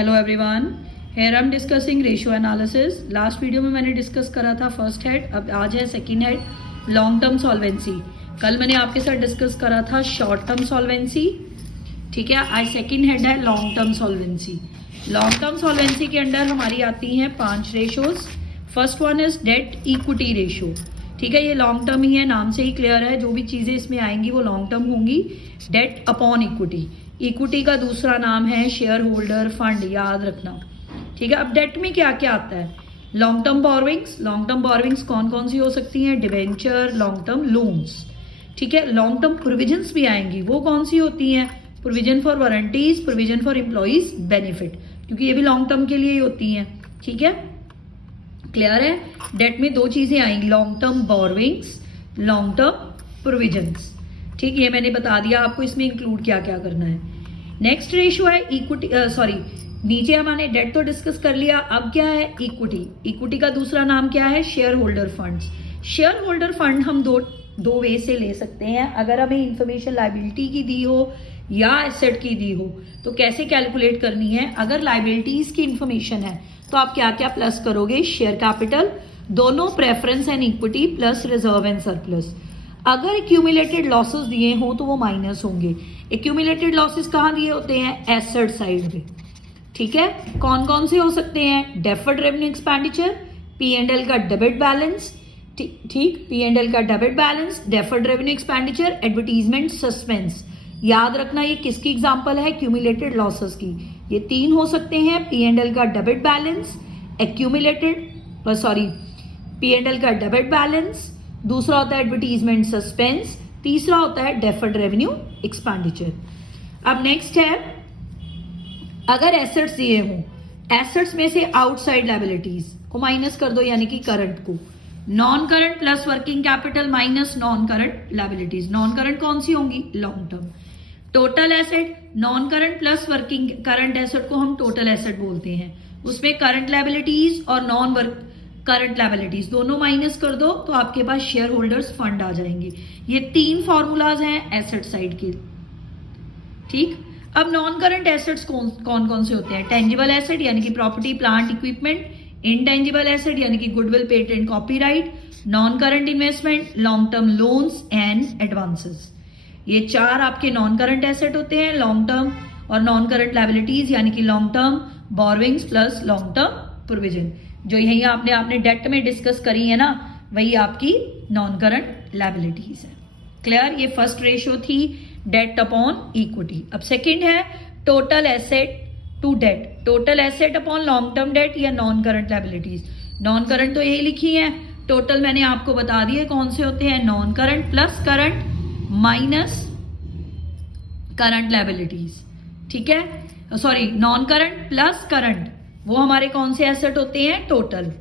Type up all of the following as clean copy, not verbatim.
Hello everyone, here I am discussing ratio analysis. Last video में मैंने discuss करा था फर्स्ट हेड, अब आज है second head long term solvency. कल मैंने आपके साथ डिस्कस करा था शॉर्ट टर्म सॉल्वेंसी, ठीक है। आज सेकंड हेड है long term solvency. Long term solvency के अंडर हमारी आती हैं 5 ratios. First one is debt equity ratio, ठीक है। ये लॉन्ग टर्म ही है, नाम से ही क्लियर है, जो भी चीज़ें इसमें आएंगी वो लॉन्ग टर्म होंगी। डेट अपॉन इक्विटी, इक्विटी का दूसरा नाम है शेयर होल्डर फंड, याद रखना, ठीक है। अब डेट में क्या क्या आता है? Long term borrowings. Long term borrowings कौन कौन सी हो सकती हैं? डिवेंचर, लॉन्ग टर्म लोन्स, ठीक है। लॉन्ग टर्म प्रोविजंस भी आएंगी, वो कौन सी होती हैं? Provision for warranties, provision for employees benefit, क्योंकि ये भी लॉन्ग टर्म के लिए ही होती हैं, ठीक है। क्लियर है? डेट में 2 चीजें आएंगी, long term borrowings, long term provisions, ठीक। ये मैंने बता दिया आपको इसमें इंक्लूड क्या क्या करना है। नेक्स्ट रेशियो है इक्विटी, नीचे हमने डेट तो डिस्कस कर लिया, अब क्या है? इक्विटी। इक्विटी का दूसरा नाम क्या है? Share holder funds. Share holder fund हम दो वे से ले सकते हैं। अगर हमें इंफॉर्मेशन लायबिलिटी की दी हो या एसेट की दी हो तो कैसे कैलकुलेट करनी है? अगर लायबिलिटीज की इंफॉर्मेशन है तो आप क्या क्या प्लस करोगे? शेयर कैपिटल, दोनों preference and equity plus reserve and surplus. अगर एक्यूमुलेटेड लॉसेस दिए हों तो वो माइनस होंगे। एक्यूमुलेटेड लॉसेस कहाँ दिए होते हैं? एसेट साइड पे, ठीक है। कौन कौन से हो सकते हैं? डेफर्ड रेवेन्यू एक्सपेंडिचर, P&L का डेबिट बैलेंस, ठीक, P&L का debit balance, deferred revenue expenditure, advertisement, suspense. याद रखना ये किसकी एग्जांपल है? एक्यूमुलेटेड लॉसेस की। ये 3 हो सकते हैं, P&L का डेबिट बैलेंस, P&L का डेबिट बैलेंस, दूसरा होता है एडवर्टीजमेंट सस्पेंस, तीसरा होता है डेफर्ड रेवेन्यू एक्सपेंडिचर। अब नेक्स्ट है, अगर एसेट्स दिए हों, एसेट्स में से आउटसाइड लायबिलिटीज को माइनस कर दो, यानी कि करंट को। Non current plus working capital minus non current liabilities. Non current कौन सी होंगी? Long term. Total asset, non current plus working current asset को हम टोटल एसेट बोलते हैं। उसमें करंट लायबिलिटीज और नॉन करंट लायबिलिटीज दोनों माइनस कर दो तो आपके पास शेयर होल्डर्स फंड आ जाएंगे। ये 3 फॉर्मूलाज हैं एसेट साइड के, ठीक। अब नॉन करंट एसेट्स कौन कौन से होते हैं? टेंजिबल एसेट यानी कि property plant equipment, intangible asset यानी कि goodwill patent copyright, non current investment, long term loans and advances. ये 4 आपके नॉन करंट एसेट होते हैं। लॉन्ग टर्म और नॉन करंट लायबिलिटीज यानी कि long term borrowings plus long term provision, जो यही आपने डेट में डिस्कस करी है ना, वही आपकी नॉन करंट लायबिलिटीज है। क्लियर? ये फर्स्ट रेशियो थी डेट अपॉन इक्विटी। अब सेकंड है total asset to debt, total asset upon long term debt या non current liabilities. Non current तो यही लिखी है, टोटल मैंने आपको बता दिए कौन से होते हैं, non current plus current minus current liabilities, ठीक है। Sorry, non current plus current, वो हमारे कौन से एसेट होते हैं? टोटल।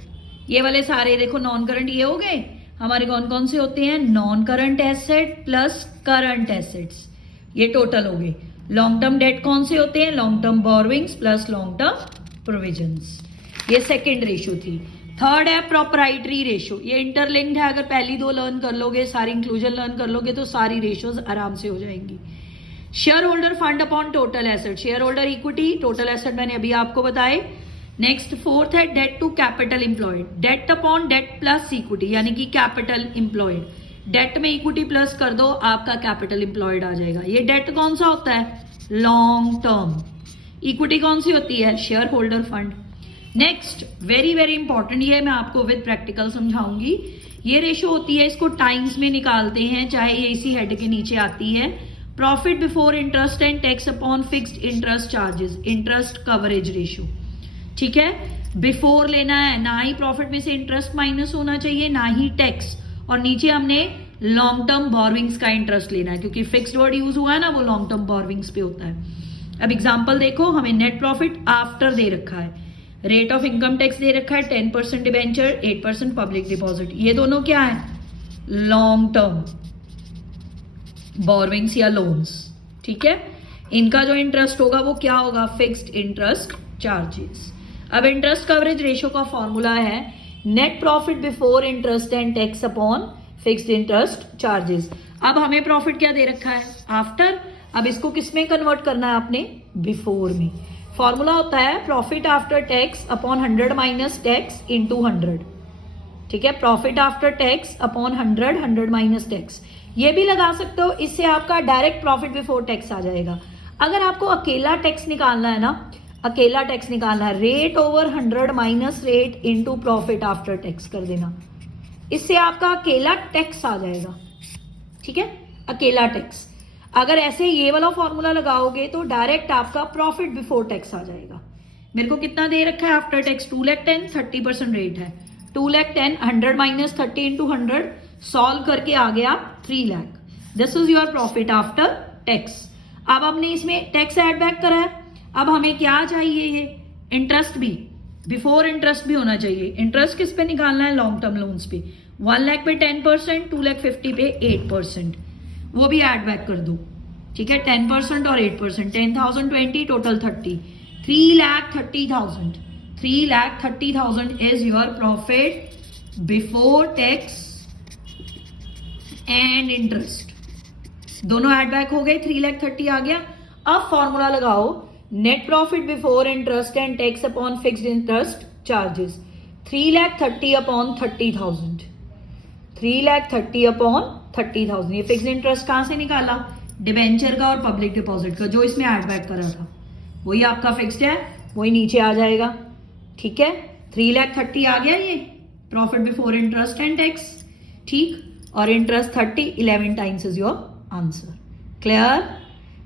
ये वाले सारे देखो नॉन करंट ये हो गए हमारे, कौन कौन से होते हैं? Non current asset plus current assets, ये टोटल हो गए। लॉन्ग टर्म डेट कौन से होते हैं? Long term borrowings plus long term provisions. ये सेकंड रेशियो थी। थर्ड है प्रोप्राइटरी रेशियो, ये इंटरलिंक्ड है। अगर पहली 2 लर्न कर लोगे, सारी इंक्लूजन लर्न कर लोगे तो सारी रेशियोज आराम से हो जाएंगी। Share holder fund upon total asset, share holder equity, total asset मैंने अभी आपको बताए। नेक्स्ट फोर्थ है debt to capital employed, debt upon debt plus equity यानी कि कैपिटल इंप्लॉयड। डेट में इक्विटी प्लस कर दो, आपका कैपिटल इंप्लॉयड आ जाएगा। ये डेट कौन सा होता है? Long term. इक्विटी कौन सी होती है? Share holder fund. Next very very important, ये मैं आपको विद प्रैक्टिकल समझाऊंगी। ये रेशियो होती है, इसको टाइम्स में निकालते हैं, चाहे ये इसी हेड के नीचे आती है। Profit before interest and tax upon fixed interest charges, interest coverage ratio, ठीक है। बिफोर लेना है, ना ही प्रॉफिट में से इंटरेस्ट माइनस होना चाहिए, ना ही टैक्स, और नीचे हमने लॉन्ग टर्म बोरोइंग्स का इंटरेस्ट लेना है, क्योंकि फिक्स्ड वर्ड यूज हुआ है ना, वो लॉन्ग टर्म बोरोइंग्स पे होता है। अब एग्जांपल देखो, हमें नेट प्रॉफिट आफ्टर दे रखा है, रेट ऑफ इनकम टैक्स दे रखा है 10% डिबेंचर, 8% पब्लिक डिपॉजिट। ये दोनों क्या है? लॉन्ग टर्म बोरोइंग्स या लोन्स, ठीक है। इनका जो इंटरेस्ट होगा वो क्या होगा? Fixed interest charges. अब इंटरेस्ट कवरेज रेशियो का फॉर्मूला है net profit before interest and tax upon fixed interest charges. अब हमें प्रॉफिट क्या दे रखा है? आफ्टर। अब इसको किस में कन्वर्ट करना है आपने? बिफोर में। फॉर्मूला होता है profit after tax upon 100 minus tax into 100, ठीक है, profit after tax upon 100 minus tax. ये भी लगा सकते हो, इससे आपका डायरेक्ट प्रॉफिट बिफोर टैक्स आ जाएगा। अगर आपको अकेला टैक्स निकालना है ना, अकेला टैक्स निकालना है, rate over 100 minus rate into profit after tax कर देना, इससे आपका अकेला टैक्स आ जाएगा, ठीक है, अकेला टैक्स। अगर ऐसे ये वाला फॉर्मूला लगाओगे तो डायरेक्ट आपका प्रॉफिट बिफोर टैक्स आ जाएगा। मेरे को कितना दे रखा है आफ्टर टैक्स, 210, 30% रेट है, 210, 100 माइनस 30 इंटू 100, सॉल्व करके आ गया 3 lakh. This is your profit after tax. अब हमने इसमें टैक्स ऐड बैक करा है, अब हमें क्या चाहिए, ये इंटरेस्ट भी, बिफोर इंटरेस्ट भी होना चाहिए। इंटरेस्ट किस पे निकालना है, लॉन्ग टर्म लोन्स पे। 1 लाख पे 10%, 2,50,000 पे 8%, वो भी ऐड बैक कर दो, ठीक है, 10% और 8%, 10,020 total 30, 3,30,000, 3,30,000 is your profit before tax and interest. दोनों ऐड बैक हो गए, 3,30,000 आ गया। अब फॉर्मूला लगाओ, net profit before interest and tax upon fixed interest charges, 3,30,000 upon 30,000, 3,30,000 upon 30,000। ये फिक्स्ड इंटरेस्ट कहां से निकाला, डिबेंचर का और पब्लिक डिपॉजिट का, जो इसमें ऐड बैक करा था वही आपका फिक्स्ड है, वही नीचे आ जाएगा, ठीक है। 3,30,000 आ गया ये profit before interest and tax, ठीक, और interest 30, 11 times is your answer. Clear?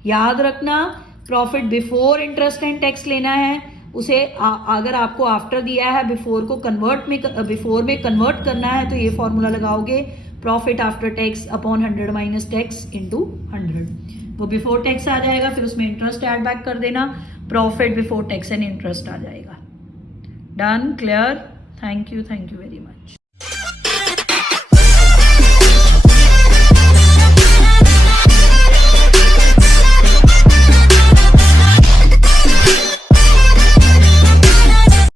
याद रखना, profit before interest and tax लेना है, उसे अगर आपको आफ्टर दिया है बिफोर को बिफोर में कन्वर्ट करना है तो ये फॉर्मूला लगाओगे, profit after tax upon 100 minus tax into 100, वो बिफोर टैक्स आ जाएगा, फिर उसमें इंटरेस्ट ऐड बैक कर देना, profit before tax and interest आ जाएगा। Done? Clear? Thank you very much.